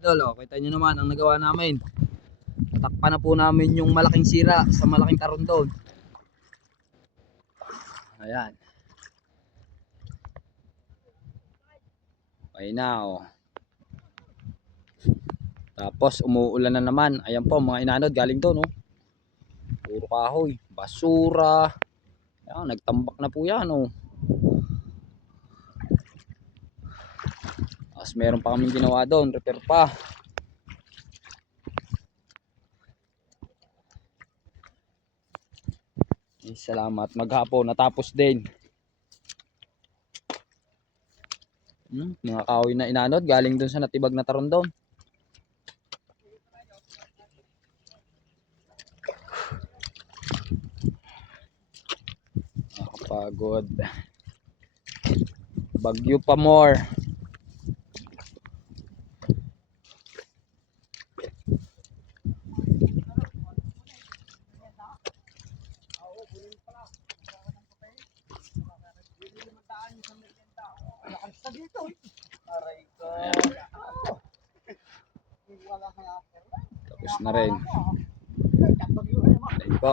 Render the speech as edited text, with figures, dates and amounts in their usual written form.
Idol, oh, kita nyo naman ang nagawa namin. Natakpan na po namin yung malaking sira sa malaking karondon. Ayan. Okay na, oh. Tapos umuulan na naman. Ayan po mga inanod, galing doon, oh. Puro kahoy, basura. Ayan, nagtambak na po yan, oh. Tapos meron pa kaming ginawa doon, repair pa. Salamat, maghapon natapos din. Mga kahoy na inanod galing dun sa natibag na tarondon. Nakakapagod. Bagyo pa more. Tapos na rin. Ayun po.